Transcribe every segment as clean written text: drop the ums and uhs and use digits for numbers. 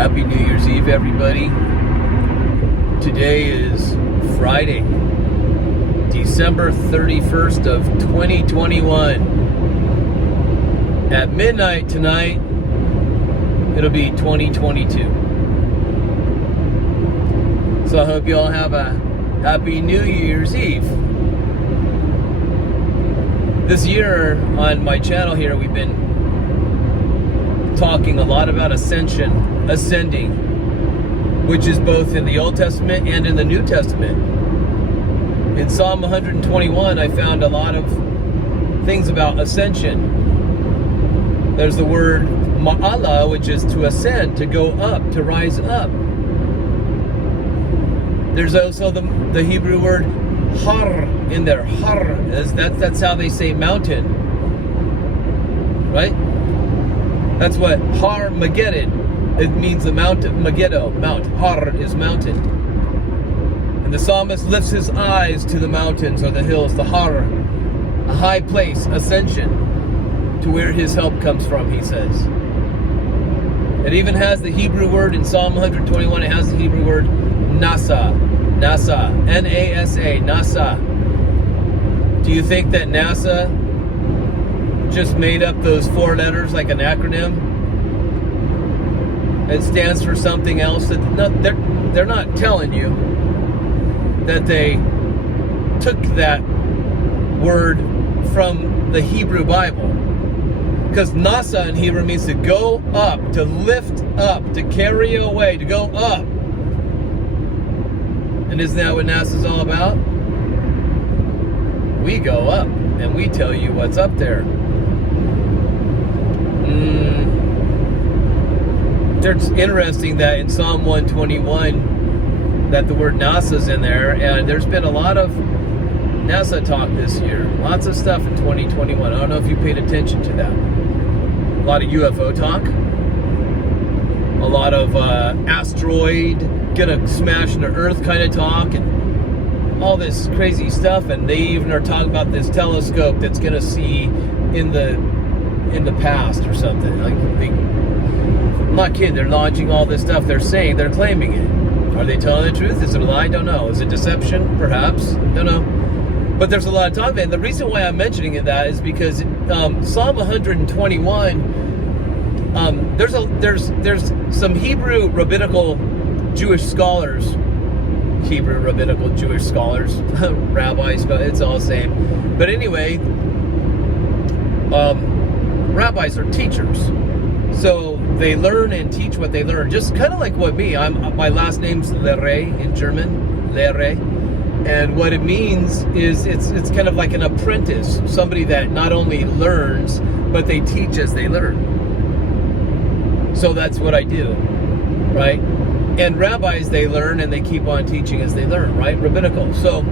Happy New Year's Eve, everybody. Today is Friday, December 31st of 2021. At midnight tonight, it'll be 2022. So I hope you all have a happy New Year's Eve. This year on my channel here, we've been talking a lot about ascension, ascending, which is both in the Old Testament and in the New Testament. In Psalm 121, I found a lot of things about ascension. There's the word ma'ala, which is to ascend, to go up, to rise up. There's also the Hebrew word har in there. Har, that's how they say mountain, right? That's what Har Megiddo, it means the mountain, Megiddo, mount. Har is mountain. And the psalmist lifts his eyes to the mountains or the hills, the Har, a high place, ascension, to where his help comes from, he says. It even has the Hebrew word in Psalm 121, it has the Hebrew word NASA, NASA, N-A-S-A, NASA. Do you think that NASA just made up those four letters like an acronym? It stands for something else. They're not telling you that they took that word from the Hebrew Bible. Because NASA in Hebrew means to go up, to lift up, to carry away, to go up. And isn't that what NASA's all about? We go up and we tell you what's up there. It's interesting that in Psalm 121 that the word NASA's in there, and there's been a lot of NASA talk this year. Lots of stuff in 2021. I don't know if you paid attention to that. A lot of UFO talk. A lot of asteroid gonna smash into Earth kind of talk, and all this crazy stuff. And they even are talking about this telescope that's gonna see in the past or something. Like, I'm not kidding. They're launching all this stuff. They're claiming it. Are they telling the truth? Is it a lie? Don't know. Is it deception? Perhaps. Don't know. But there's a lot of talk. And the reason why I'm mentioning that is because Psalm 121. There's some Hebrew rabbinical Jewish scholars. Hebrew rabbinical Jewish scholars, rabbis. It's all the same. But anyway, rabbis are teachers. So they learn and teach what they learn, just kind of like what me. My last name's Lehre in German, Lehre, and what it means is it's kind of like an apprentice, somebody that not only learns but they teach as they learn. So that's what I do, right? And rabbis, they learn and they keep on teaching as they learn, right? Rabbinical. So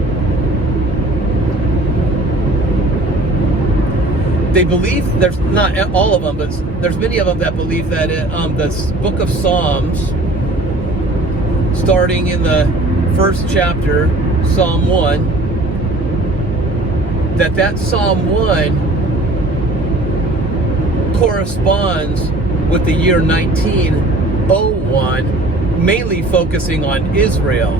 they believe, there's not all of them, but there's many of them that believe that the book of Psalms, starting in the first chapter, Psalm 1, that Psalm 1 corresponds with the year 1901, mainly focusing on Israel.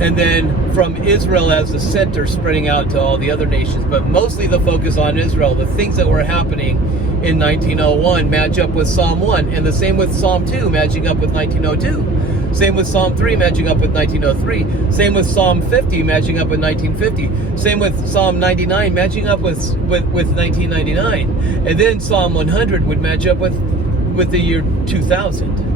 And then from Israel as the center, spreading out to all the other nations, but mostly the focus on Israel. The things that were happening in 1901 match up with Psalm 1, and the same with Psalm 2 matching up with 1902. Same with Psalm 3 matching up with 1903. Same with Psalm 50 matching up with 1950. Same with Psalm 99 matching up with 1999. And then Psalm 100 would match up with the year 2000.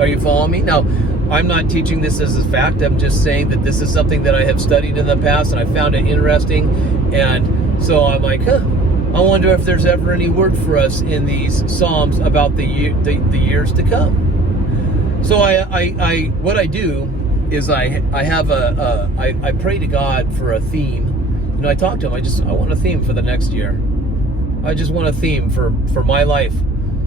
Are you following me? Now, I'm not teaching this as a fact. I'm just saying that this is something that I have studied in the past and I found it interesting. And so I'm like, I wonder if there's ever any word for us in these Psalms about the years to come. So what I do is I pray to God for a theme. You know, I talk to him. I want a theme for the next year. I just want a theme for my life.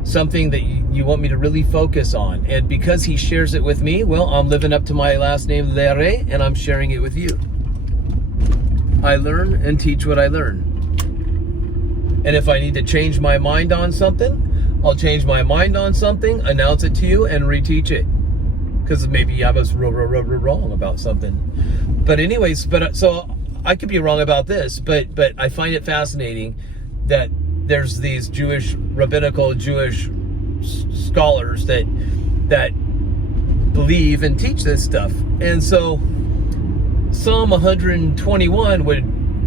Something that you want me to really focus on. And because he shares it with me, well, I'm living up to my last name, Lehre, and I'm sharing it with you. I learn and teach what I learn. And if I need to change my mind on something, I'll change my mind on something, announce it to you, and reteach it. Because maybe I was wrong about something. But anyways, so I could be wrong about this, but I find it fascinating that there's these rabbinical Jewish scholars that believe and teach this stuff. And so Psalm 121 would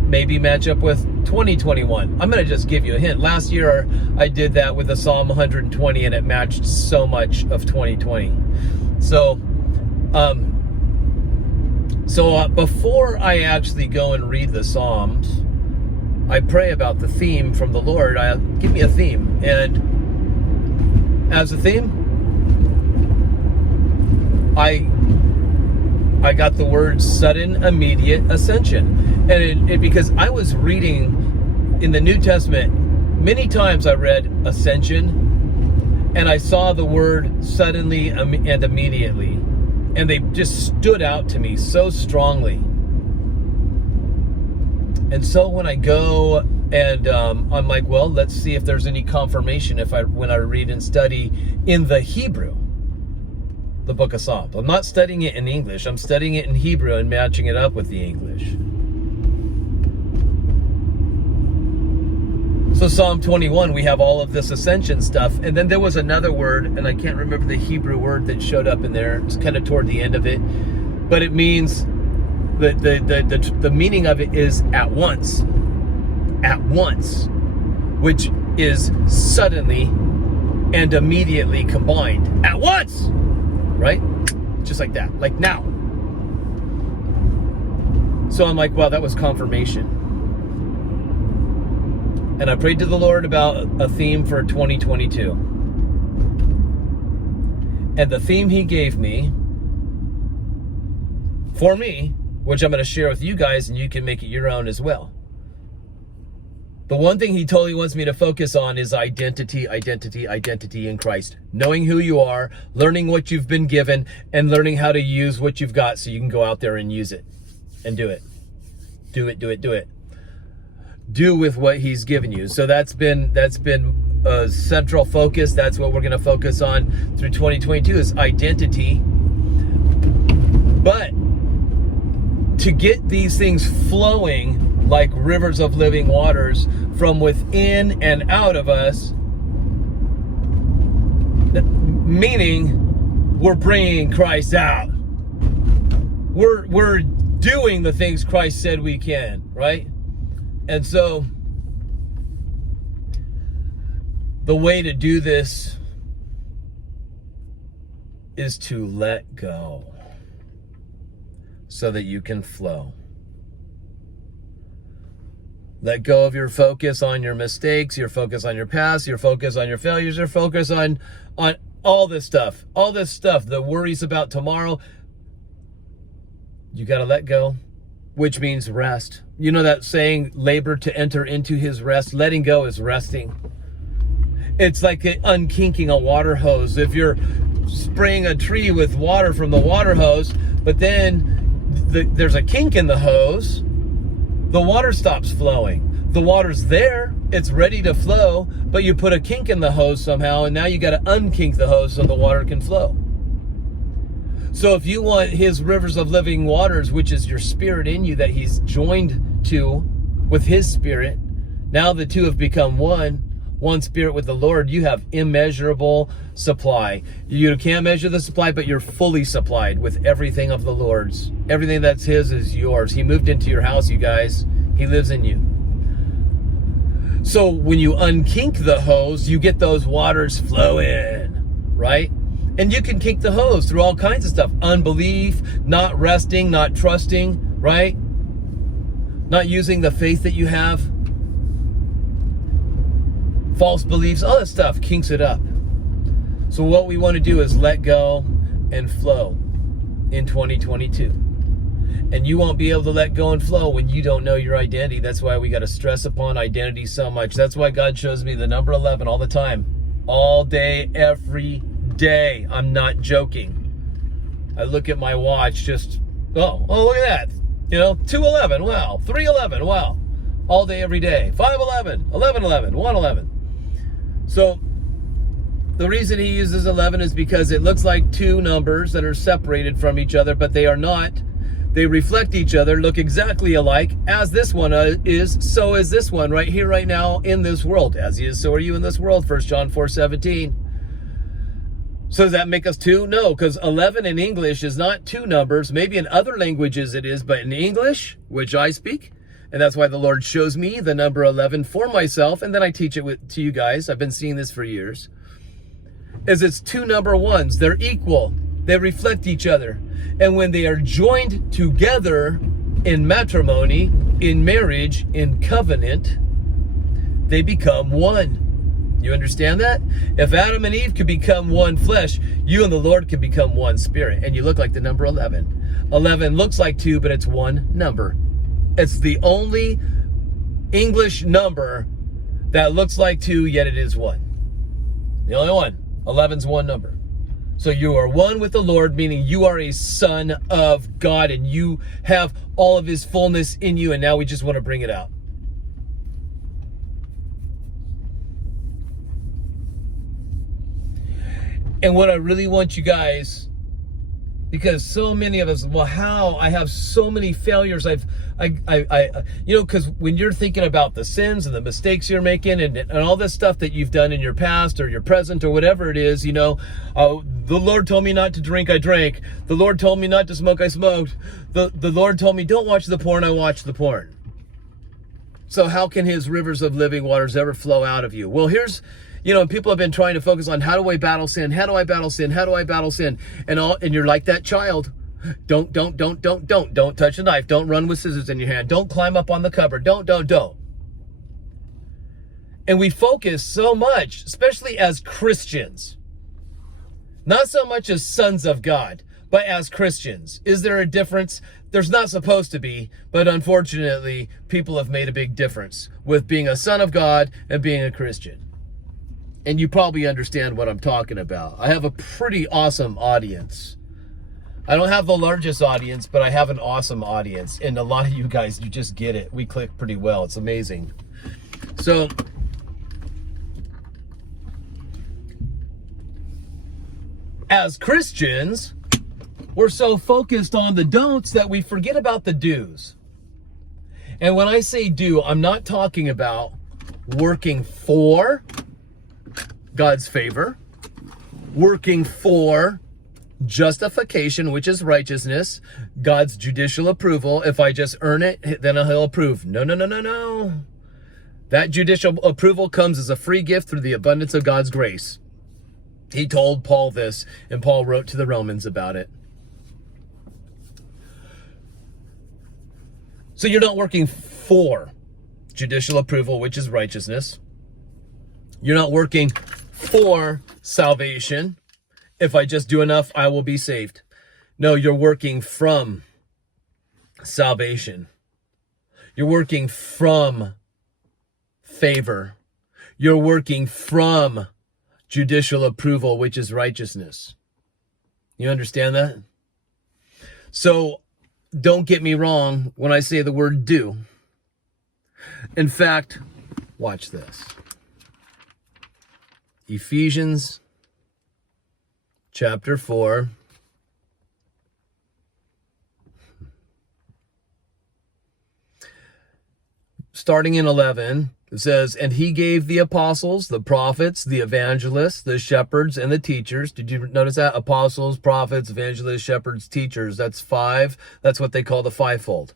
maybe match up with 2021. I'm going to just give you a hint. Last year I did that with the Psalm 120 and it matched so much of 2020. So before I actually go and read the Psalms, I pray about the theme from the Lord. Give me a theme. And as a theme, I got the word sudden, immediate ascension. And because I was reading in the New Testament, many times I read ascension, and I saw the word suddenly and immediately. And they just stood out to me so strongly. And so when I go and I'm like, well, let's see if there's any confirmation when I read and study in the Hebrew, the book of Psalms. I'm not studying it in English. I'm studying it in Hebrew and matching it up with the English. So Psalm 21, we have all of this ascension stuff. And then there was another word, and I can't remember the Hebrew word that showed up in there. It's kind of toward the end of it. But it means, the meaning of it is at once. At once. Which is suddenly and immediately combined. At once! Right? Just like that. Like now. So I'm like, wow, that was confirmation. And I prayed to the Lord about a theme for 2022. And the theme he gave me, for me, which I'm going to share with you guys, and you can make it your own as well. The one thing he totally wants me to focus on is identity in Christ. Knowing who you are, learning what you've been given, and learning how to use what you've got so you can go out there and use it. And do it. Do it. Do with what he's given you. So that's been a central focus. That's what we're going to focus on through 2022 is identity. But to get these things flowing like rivers of living waters from within and out of us, meaning we're bringing Christ out. We're doing the things Christ said we can, right? And so the way to do this is to let go so that you can flow. Let go of your focus on your mistakes, your focus on your past, your focus on your failures, your focus on all this stuff, the worries about tomorrow. You got to let go, which means rest. You know that saying, labor to enter into his rest? Letting go is resting. It's like unkinking a water hose. If you're spraying a tree with water from the water hose, but then there's a kink in the hose, the water stops flowing. The water's there, it's ready to flow, but you put a kink in the hose somehow, and now you got to unkink the hose so the water can flow. So if you want his rivers of living waters, which is your spirit in you that he's joined to with his spirit, now the two have become one spirit with the Lord, you have immeasurable supply. You can't measure the supply, but you're fully supplied with everything of the Lord's. Everything that's his is yours. He moved into your house, you guys. He lives in you. So when you unkink the hose, you get those waters flowing, right? And you can kink the hose through all kinds of stuff. Unbelief, not resting, not trusting, right? Not using the faith that you have. False beliefs, all that stuff kinks it up. So what we want to do is let go and flow in 2022. And you won't be able to let go and flow when you don't know your identity. That's why we got to stress upon identity so much. That's why God shows me the number 11 all the time. All day, every day. I'm not joking. I look at my watch just, oh, look at that. 211, wow. 311, wow. All day, every day. 511, 1111, 111. So The reason he uses 11 is because it looks like two numbers that are separated from each other, but they are not. They reflect each other, look exactly alike. As this one is, so is this one right here, right now in this world. As he is, so are you in this world, 1 John 4:17. So does that make us two? No, because 11 in English is not two numbers. Maybe in other languages it is, but in English, which I speak, and that's why the Lord shows me the number 11 for myself, and then I teach it to you guys. I've been seeing this for years. Is it's two number ones. They're equal. They reflect each other. And when they are joined together in matrimony, in marriage, in covenant, they become one. You understand that? If Adam and Eve could become one flesh, you and the Lord could become one spirit. And you look like the number 11. 11 looks like two, but it's one number. It's the only English number that looks like two, yet it is one. The only one. 11's one number. So you are one with the Lord, meaning you are a son of God and you have all of his fullness in you, and now we just want to bring it out. And what I really want you guys, because so many of us, well, how I have so many failures. Because when you're thinking about the sins and the mistakes you're making and all this stuff that you've done in your past or your present or whatever it is, the Lord told me not to drink, I drank. The Lord told me not to smoke, I smoked. The Lord told me don't watch the porn, I watched the porn. So how can his rivers of living waters ever flow out of you? Well, here's, people have been trying to focus on how do I battle sin? How do I battle sin? How do I battle sin? And you're like that child. Don't touch a knife. Don't run with scissors in your hand. Don't climb up on the cupboard. Don't. And we focus so much, especially as Christians, not so much as sons of God, but as Christians. Is there a difference? There's not supposed to be, but unfortunately, people have made a big difference with being a son of God and being a Christian. And you probably understand what I'm talking about. I have a pretty awesome audience. I don't have the largest audience, but I have an awesome audience. And a lot of you guys, you just get it. We click pretty well. It's amazing. So, as Christians, we're so focused on the don'ts that we forget about the do's. And when I say do, I'm not talking about working for God's favor, working for justification, which is righteousness, God's judicial approval. If I just earn it, then he'll approve. No. That judicial approval comes as a free gift through the abundance of God's grace. He told Paul this, and Paul wrote to the Romans about it. So you're not working for judicial approval, which is righteousness. You're not working for salvation. If I just do enough, I will be saved. No, you're working from salvation. You're working from favor. You're working from judicial approval, which is righteousness. You understand that? So don't get me wrong when I say the word do. In fact, watch this. Ephesians chapter 4. Starting in 11, it says, and he gave the apostles, the prophets, the evangelists, the shepherds, and the teachers. Did you notice that? Apostles, prophets, evangelists, shepherds, teachers. That's 5. That's what they call the fivefold.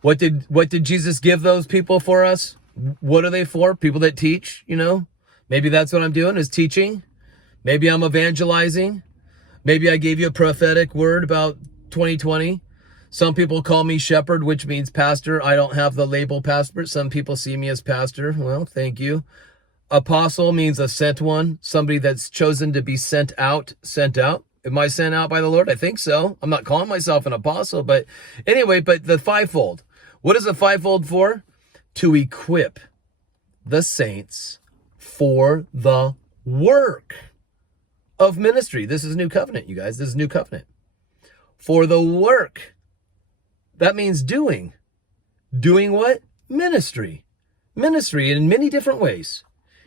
What did Jesus give those people for us? What are they for? People that teach, Maybe that's what I'm doing, is teaching. Maybe I'm evangelizing. Maybe I gave you a prophetic word about 2020. Some people call me shepherd, which means pastor. I don't have the label pastor. Some people see me as pastor. Well, thank you. Apostle means a sent one, somebody that's chosen to be sent out. Am I sent out by the Lord? I think so. I'm not calling myself an apostle, but anyway, but the fivefold. What is the fivefold for? To equip the saints for the work of ministry. This is new covenant, you guys. This is new covenant. For the work. That means doing. Doing what? Ministry. Ministry in many different ways.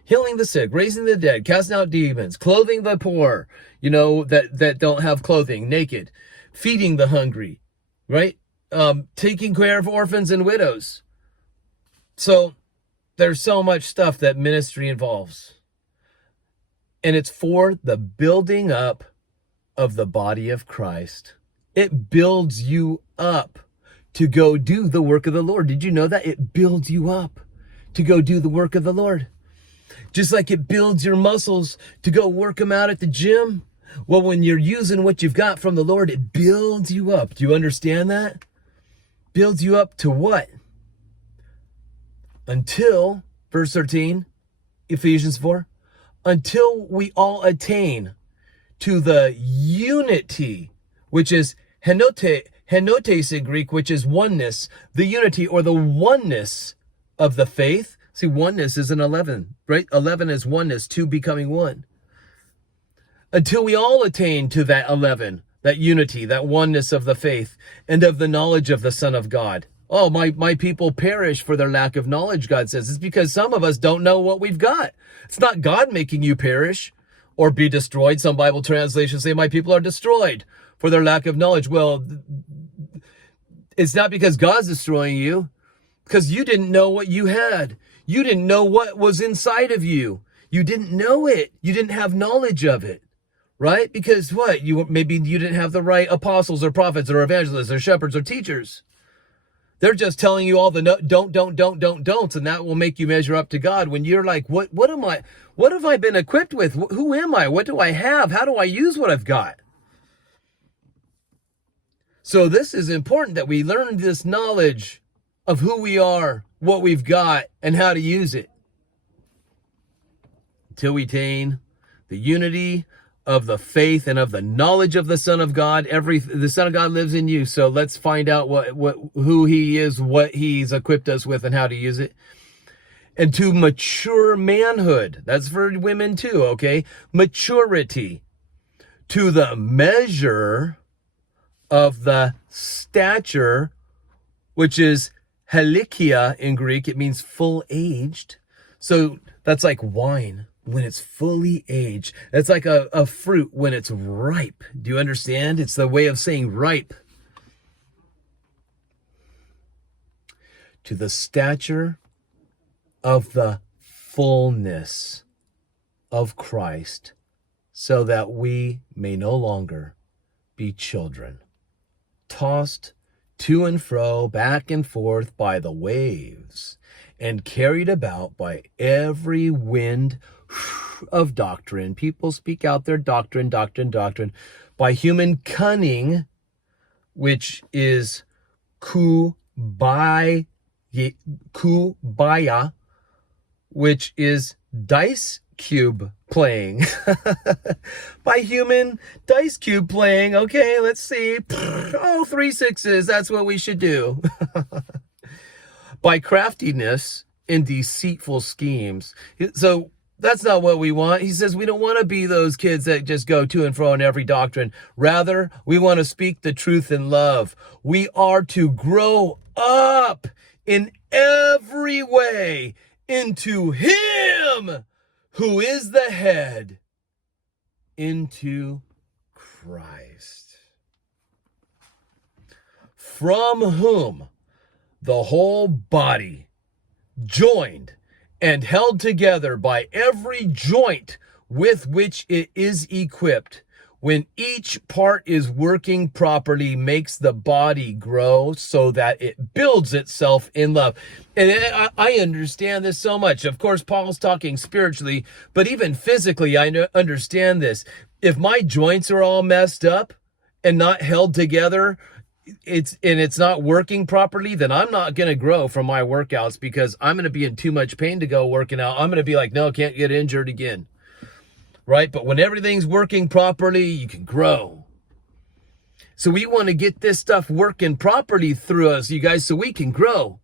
healing the sick, raising the dead, casting out demons, clothing the poor, that don't have clothing, naked, feeding the hungry, right? Taking care of orphans and widows. So there's so much stuff that ministry involves. And it's for the building up of the body of Christ. It builds you up to go do the work of the Lord. Did you know that? It builds you up to go do the work of the Lord. Just like it builds your muscles to go work them out at the gym. Well, when you're using what you've got from the Lord, it builds you up. Do you understand that? Builds you up to what? Until, verse 13, Ephesians 4, until we all attain to the unity, which is henotes in Greek, which is oneness, the unity or the oneness of the faith. See, oneness is an 11, right? 11 is oneness, 2 becoming 1. Until we all attain to that 11, that unity, that oneness of the faith, and of the knowledge of the Son of God. Oh, my people perish for their lack of knowledge, God says. It's because some of us don't know what we've got. It's not God making you perish or be destroyed. Some Bible translations say my people are destroyed for their lack of knowledge. Well, it's not because God's destroying you, because you didn't know what you had. You didn't know what was inside of you. You didn't know it. You didn't have knowledge of it, right? Because what? Maybe you didn't have the right apostles or prophets or evangelists or shepherds or teachers. They're just telling you all the don'ts, and that will make you measure up to God when you're like, what have I been equipped with? Who am I? What do I have? How do I use what I've got? So this is important that we learn this knowledge of who we are, what we've got, and how to use it. Until we attain the unity of the faith and of the knowledge of the Son of God. The Son of God lives in you. So let's find out who he is, what he's equipped us with, and how to use it. And to mature manhood. That's for women too, okay? Maturity. To the measure of the stature, which is helikia in Greek. It means full aged. So that's like wine when it's fully aged. That's like a fruit when it's ripe. Do you understand? It's the way of saying ripe. To the stature of the fullness of Christ, so that we may no longer be children, tossed to and fro, back and forth by the waves, and carried about by every wind of doctrine. People speak out their doctrine, by human cunning, which is kubaya, which is dice cube playing. By human dice cube playing. Okay, let's see. Oh, 3 6s. That's what we should do. By craftiness and deceitful schemes. So that's not what we want. He says we don't want to be those kids that just go to and fro in every doctrine. Rather, we want to speak the truth in love. We are to grow up in every way into him who is the head, into Christ, from whom the whole body, joined and held together by every joint with which it is equipped, when each part is working properly, makes the body grow so that it builds itself in love. And I understand this so much. Of course, Paul's talking spiritually, but even physically, I understand this. If my joints are all messed up and not held together, it's not working properly, then I'm not going to grow from my workouts, because I'm going to be in too much pain to go working out. I'm going to be like, no, can't get injured again. Right? But when everything's working properly, you can grow. So we want to get this stuff working properly through us, you guys, so we can grow,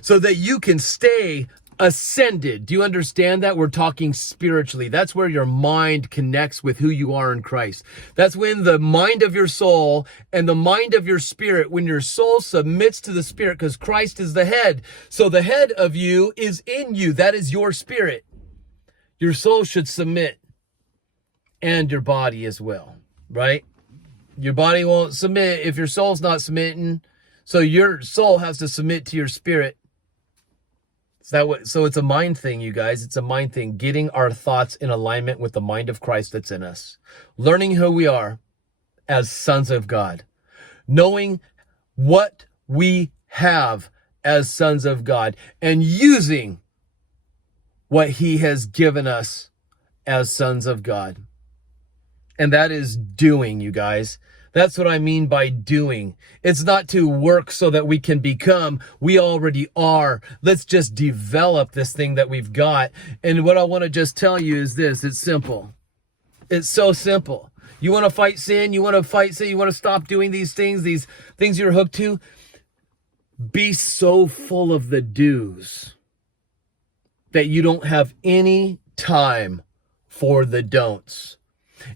so that you can stay ascended. Do you understand that? We're talking spiritually. That's where your mind connects with who you are in Christ. That's when the mind of your soul and the mind of your spirit, when your soul submits to the spirit, because Christ is the head. So the head of you is in you. That is your spirit. Your soul should submit, and your body as well, right? Your body won't submit if your soul's not submitting. So your soul has to submit to your spirit. So it's a mind thing, you guys. It's a mind thing. Getting our thoughts in alignment with the mind of Christ that's in us. Learning who we are as sons of God. Knowing what we have as sons of God. And using what he has given us as sons of God. And that is doing, you guys. That's what I mean by doing. It's not to work so that we can become. We already are. Let's just develop this thing that we've got. And what I want to just tell you is this. It's simple. It's so simple. You want to fight sin? You want to fight sin? You want to stop doing these things you're hooked to? Be so full of the do's that you don't have any time for the don'ts.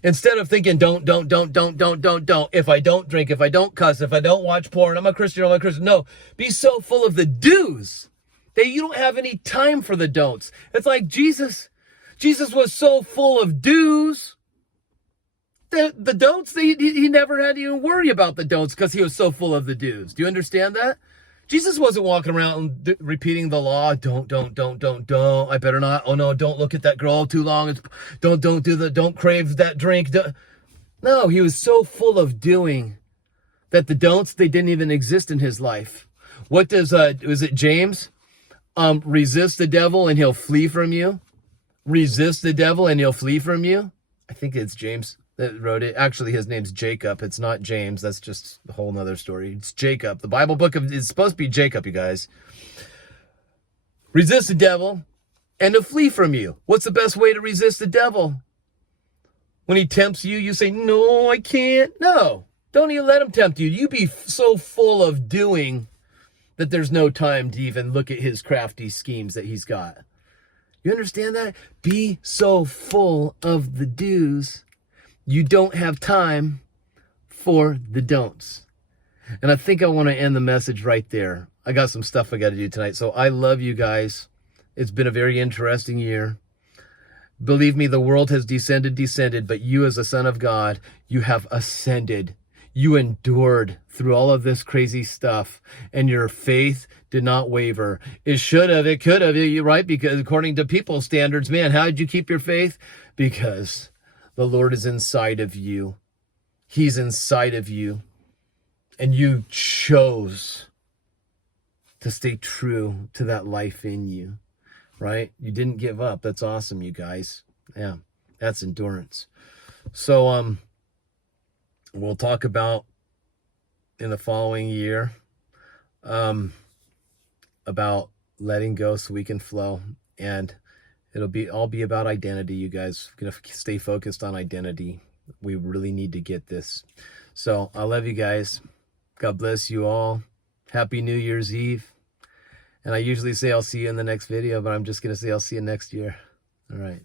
Instead of thinking, don't. If I don't drink, if I don't cuss, if I don't watch porn, I'm a Christian. No, be so full of the do's that you don't have any time for the don'ts. It's like Jesus was so full of do's that the don'ts, he never had to even worry about the don'ts because he was so full of the do's. Do you understand that? Jesus wasn't walking around repeating the law. Don't. I better not. Oh no, don't look at that girl too long. Don't crave that drink. No, he was so full of doing that the don'ts, they didn't even exist in his life. What does, was it James? Resist the devil and he'll flee from you. Resist the devil and he'll flee from you. I think it's James that wrote it. Actually, his name's Jacob. It's not James. That's just a whole nother story. It's Jacob. The Bible book is supposed to be Jacob, you guys. Resist the devil and he'll flee from you. What's the best way to resist the devil? When he tempts you, you say, no, I can't. No, don't even let him tempt you. You be so full of doing that there's no time to even look at his crafty schemes that he's got. You understand that? Be so full of the do's, you don't have time for the don'ts. And I think I want to end the message right there. I got some stuff I got to do tonight. So I love you guys. It's been a very interesting year. Believe me, the world has descended, but you as a son of God, you have ascended. You endured through all of this crazy stuff, and your faith did not waver. It should have, it could have, you're right, because according to people's standards, man, how did you keep your faith? Because the Lord is inside of you. He's inside of you, and you chose to stay true to that life in you, right? You didn't give up. That's awesome, you guys. Yeah, that's endurance. So, we'll talk about in the following year about letting go so we can flow, and it'll all be about identity, you guys. We're gonna stay focused on identity. We really need to get this. So I love you guys. God bless you all. Happy New Year's Eve. And I usually say I'll see you in the next video, but I'm just gonna say I'll see you next year. All right.